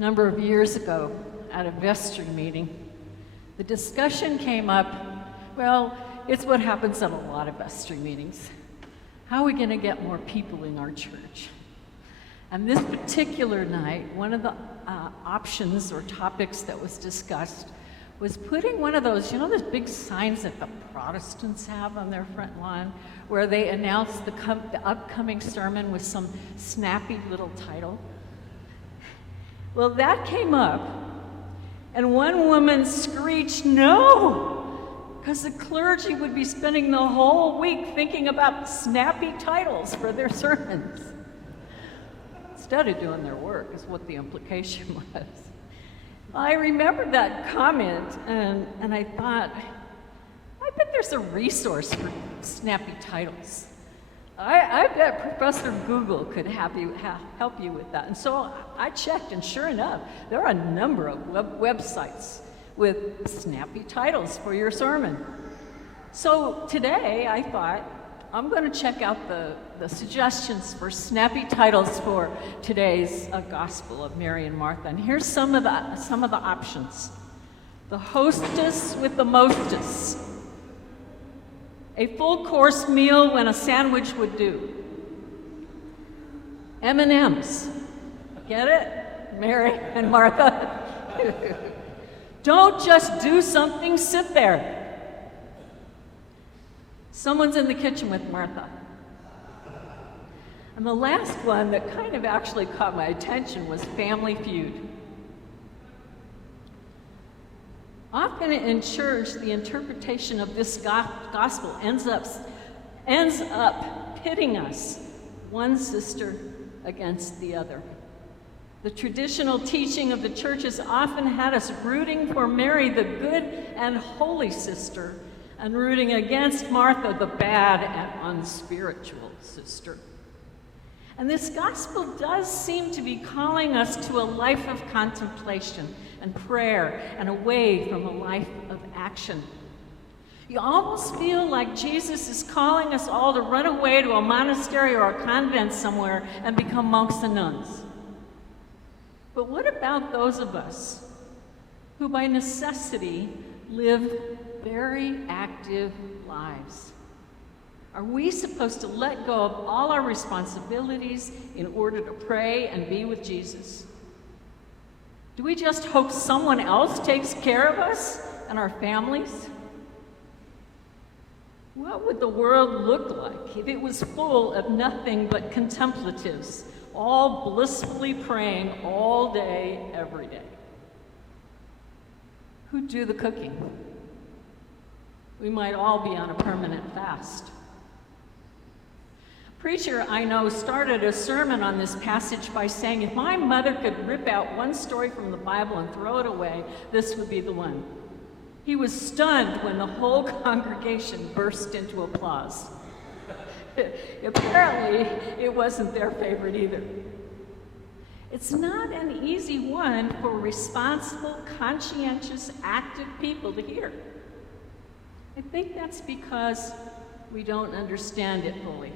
number of years ago at a vestry meeting, the discussion came up, well, it's what happens at a lot of vestry meetings. How are we going to get more people in our church? And this particular night, one of the options or topics that was discussed was putting one of those, those big signs that the Protestants have on their front lawn, where they announce the upcoming sermon with some snappy little title. Well, that came up, and one woman screeched, "No!" because the clergy would be spending the whole week thinking about snappy titles for their sermons instead of doing their work, is what the implication was. I remembered that comment, and I thought, I bet there's a resource for snappy titles. I bet Professor Google could help you with that. And so I checked, and sure enough, there are a number of websites with snappy titles for your sermon. So today, I thought, I'm going to check out the suggestions for snappy titles for today's Gospel of Mary and Martha. And here's some of the options. The Hostess with the Mostess. A full course meal when a sandwich would do. M&Ms. Get it? Mary and Martha. Don't just do something, sit there. Someone's in the kitchen with Martha. And the last one that kind of actually caught my attention was Family Feud. Often in church, the interpretation of this gospel ends up pitting us, one sister against the other. The traditional teaching of the church has often had us rooting for Mary, the good and holy sister, and rooting against Martha, the bad and unspiritual sister. And this gospel does seem to be calling us to a life of contemplation and prayer and away from a life of action. You almost feel like Jesus is calling us all to run away to a monastery or a convent somewhere and become monks and nuns. But what about those of us who by necessity live very active lives? Are we supposed to let go of all our responsibilities in order to pray and be with Jesus? Do we just hope someone else takes care of us and our families? What would the world look like if it was full of nothing but contemplatives, all blissfully praying all day, every day? Who'd do the cooking? We might all be on a permanent fast. A preacher I know started a sermon on this passage by saying, if my mother could rip out one story from the Bible and throw it away, this would be the one. He was stunned when the whole congregation burst into applause. Apparently, it wasn't their favorite either. It's not an easy one for responsible, conscientious, active people to hear. I think that's because we don't understand it fully.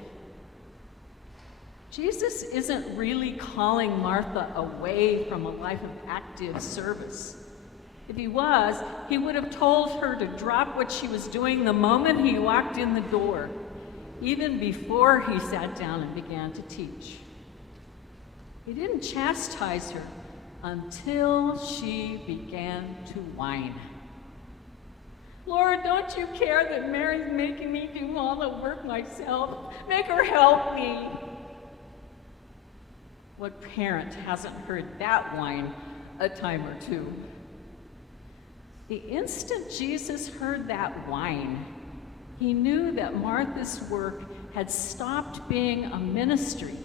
Jesus isn't really calling Martha away from a life of active service. If he was, he would have told her to drop what she was doing the moment he walked in the door, even before he sat down and began to teach. He didn't chastise her until she began to whine. Lord, don't you care that Mary's making me do all the work myself? Make her help me. What parent hasn't heard that whine a time or two? The instant Jesus heard that whine, he knew that Martha's work had stopped being a ministry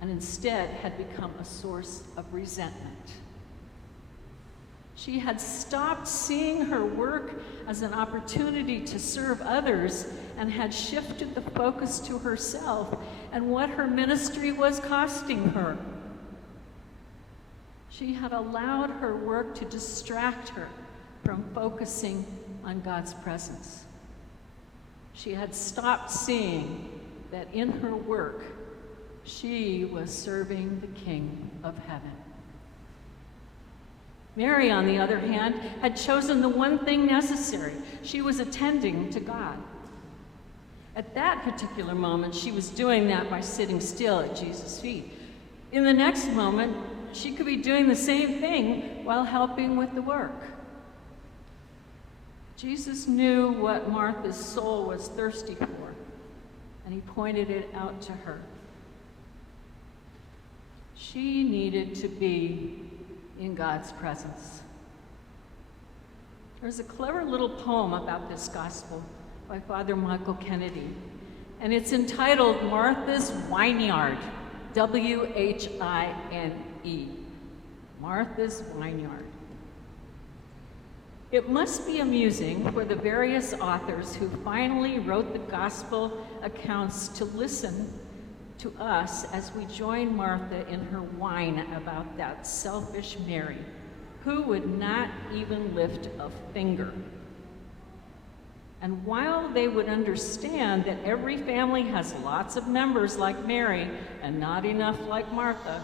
and instead had become a source of resentment. She had stopped seeing her work as an opportunity to serve others and had shifted the focus to herself and what her ministry was costing her. She had allowed her work to distract her from focusing on God's presence. She had stopped seeing that in her work, she was serving the King of Heaven. Mary, on the other hand, had chosen the one thing necessary. She was attending to God. At that particular moment, she was doing that by sitting still at Jesus' feet. In the next moment, she could be doing the same thing while helping with the work. Jesus knew what Martha's soul was thirsty for, and he pointed it out to her. She needed to be in God's presence. There's a clever little poem about this gospel by Father Michael Kennedy, and it's entitled Martha's Vineyard, W-H-I-N-E, Martha's Vineyard. It must be amusing for the various authors who finally wrote the gospel accounts to listen to us as we join Martha in her whine about that selfish Mary, who would not even lift a finger. And while they would understand that every family has lots of members like Mary and not enough like Martha,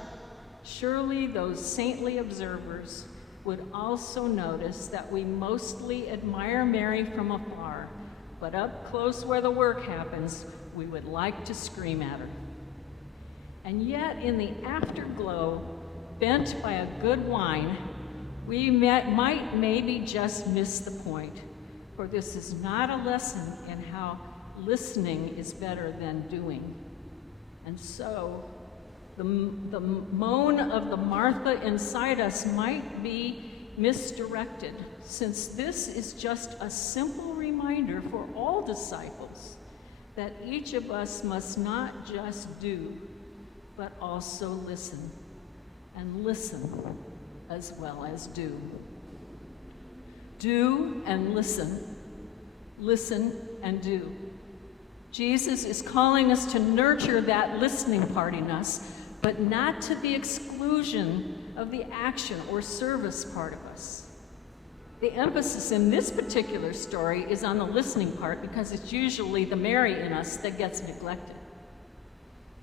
surely those saintly observers would also notice that we mostly admire Mary from afar, but up close where the work happens, we would like to scream at her. And yet, in the afterglow, bent by a good wine, we might maybe just miss the point, for this is not a lesson in how listening is better than doing. And so, the moan of the Martha inside us might be misdirected, since this is just a simple reminder for all disciples that each of us must not just do, but also listen, and listen as well as do. Do and listen, listen and do. Jesus is calling us to nurture that listening part in us, but not to the exclusion of the action or service part of us. The emphasis in this particular story is on the listening part because it's usually the Mary in us that gets neglected.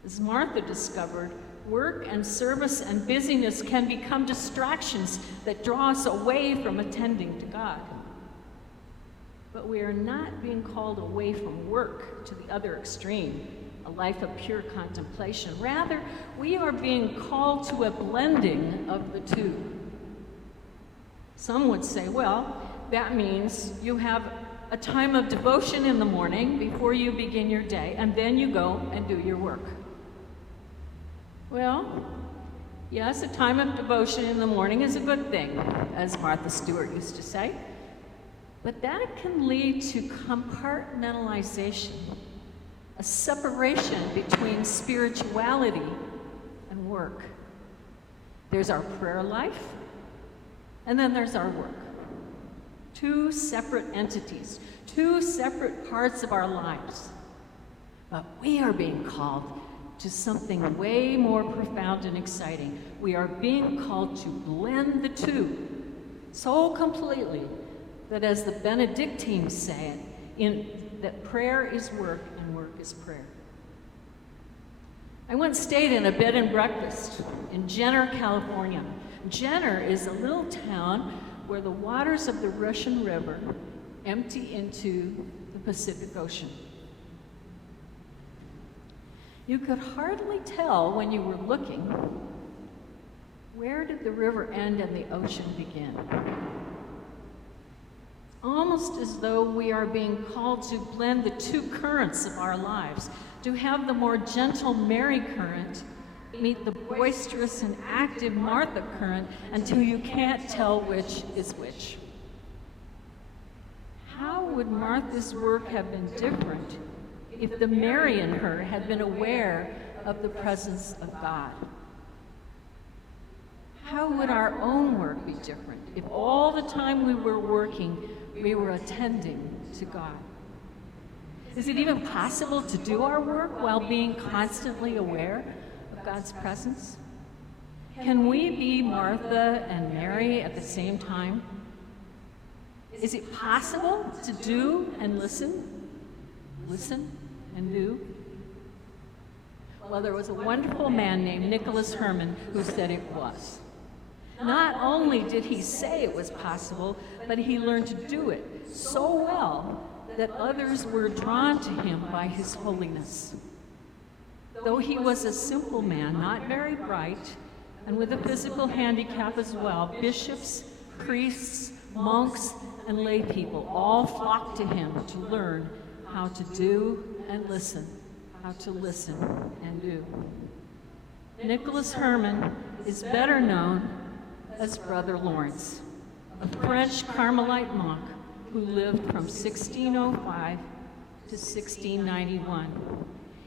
As Martha discovered, work and service and busyness can become distractions that draw us away from attending to God. But we are not being called away from work to the other extreme, a life of pure contemplation. Rather, we are being called to a blending of the two. Some would say, well, that means you have a time of devotion in the morning before you begin your day, and then you go and do your work. Well, yes, a time of devotion in the morning is a good thing, as Martha Stewart used to say. But that can lead to compartmentalization, a separation between spirituality and work. There's our prayer life, and then there's our work. Two separate entities, two separate parts of our lives. But we are being called to something way more profound and exciting. We are being called to blend the two so completely that, as the Benedictines say it, that prayer is work and work is prayer. I once stayed in a bed and breakfast in Jenner, California. Jenner is a little town where the waters of the Russian River empty into the Pacific Ocean. You could hardly tell when you were looking, where did the river end and the ocean begin? Almost as though we are being called to blend the two currents of our lives, to have the more gentle Mary current meet the boisterous and active Martha current until you can't tell which is which. How would Martha's work have been different if the Mary in her had been aware of the presence of God? How would our own work be different if all the time we were working, we were attending to God? Is it even possible to do our work while being constantly aware of God's presence? Can we be Martha and Mary at the same time? Is it possible to do and listen and do? Well, there was a wonderful man named Nicholas Herman who said it was. Not only did he say it was possible, but he learned to do it so well that others were drawn to him by his holiness. Though he was a simple man, not very bright, and with a physical handicap as well, bishops, priests, monks, and lay people all flocked to him to learn how to do and listen, how to listen and do. Nicholas Herman is better known as Brother Lawrence, a French Carmelite monk who lived from 1605 to 1691.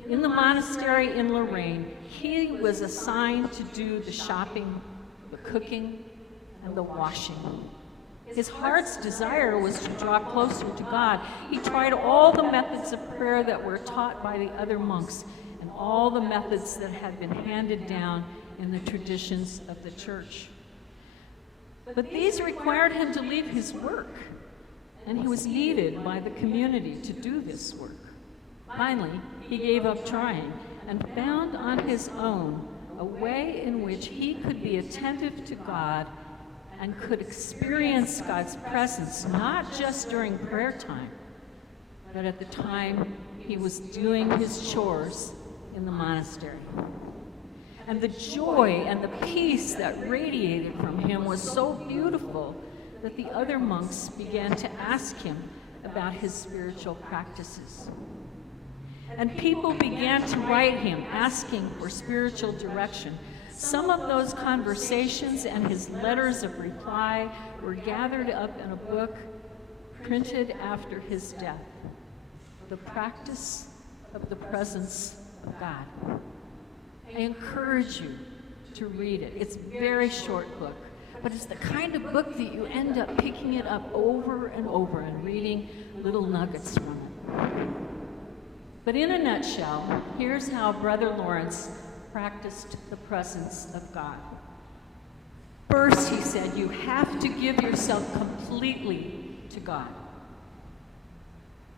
In the monastery in Lorraine, he was assigned to do the shopping, the cooking, and the washing. His heart's desire was to draw closer to God. He tried all the methods of prayer that were taught by the other monks and all the methods that had been handed down in the traditions of the church. But these required him to leave his work, and he was needed by the community to do this work. Finally, he gave up trying and found on his own a way in which he could be attentive to God and could experience God's presence, not just during prayer time, but at the time he was doing his chores in the monastery. And the joy and the peace that radiated from him was so beautiful that the other monks began to ask him about his spiritual practices. And people began to write him asking for spiritual direction. Some of those conversations and his letters of reply were gathered up in a book printed after his death, The Practice of the Presence of God. I encourage you to read it. It's a very short book, but it's the kind of book that you end up picking it up over and over and reading little nuggets from it. But in a nutshell, here's how Brother Lawrence practiced the presence of God. First, he said, you have to give yourself completely to God.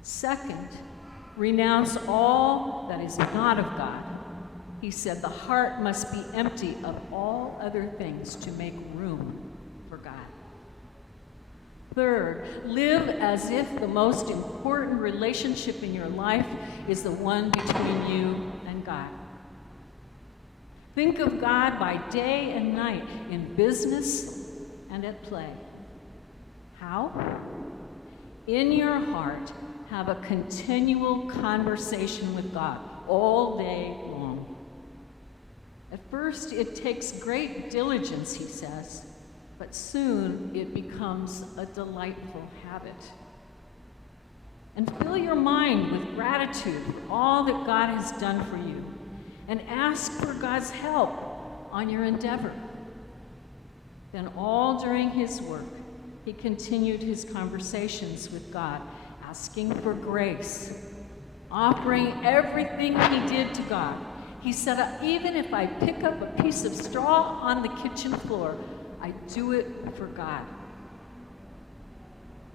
Second, renounce all that is not of God. He said the heart must be empty of all other things to make room for God. Third, live as if the most important relationship in your life is the one between you and God. Think of God by day and night in business and at play. How? In your heart, have a continual conversation with God all day long. At first, it takes great diligence, he says, but soon it becomes a delightful habit. And fill your mind with gratitude for all that God has done for you, and ask for God's help on your endeavor. Then all during his work, he continued his conversations with God, asking for grace, offering everything he did to God. He said, even if I pick up a piece of straw on the kitchen floor, I do it for God.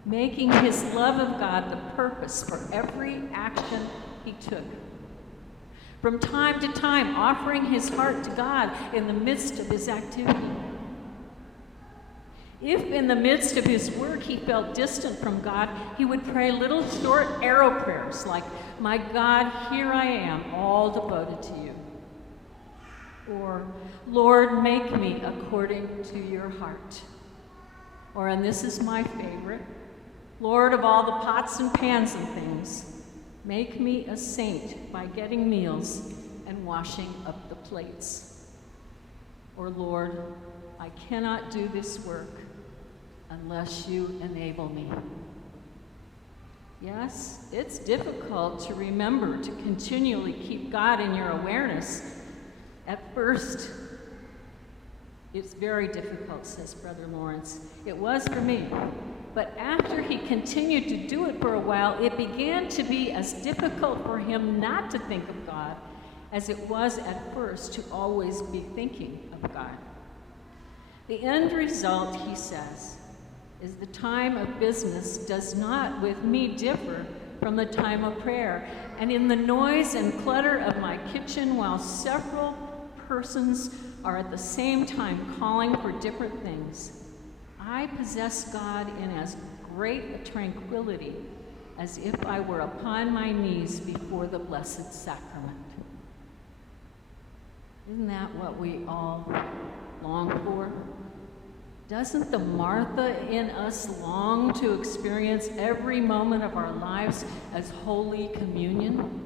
Making his love of God the purpose for every action he took. From time to time, offering his heart to God in the midst of his activity. If in the midst of his work he felt distant from God, he would pray little short arrow prayers like, my God, here I am, all devoted to you. Or, Lord, make me according to your heart. Or, and this is my favorite, Lord of all the pots and pans and things, make me a saint by getting meals and washing up the plates. Or, Lord, I cannot do this work unless you enable me. Yes, it's difficult to remember to continually keep God in your awareness. At first, it's very difficult, says Brother Lawrence. It was for me. But after he continued to do it for a while, it began to be as difficult for him not to think of God as it was at first to always be thinking of God. The end result, he says, is the time of business does not with me differ from the time of prayer. And in the noise and clutter of my kitchen, while several persons are at the same time calling for different things, I possess God in as great a tranquility as if I were upon my knees before the Blessed Sacrament. Isn't that what we all long for? Doesn't the Martha in us long to experience every moment of our lives as Holy Communion?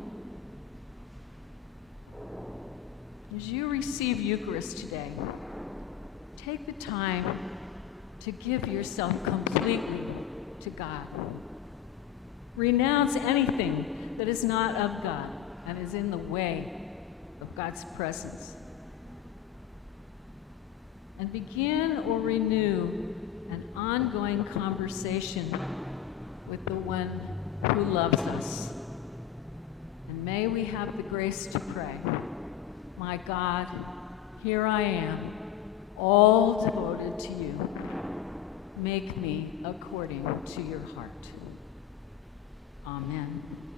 As you receive Eucharist today, take the time to give yourself completely to God. Renounce anything that is not of God and is in the way of God's presence. And begin or renew an ongoing conversation with the one who loves us. And may we have the grace to pray, my God, here I am, all devoted to you. Make me according to your heart. Amen.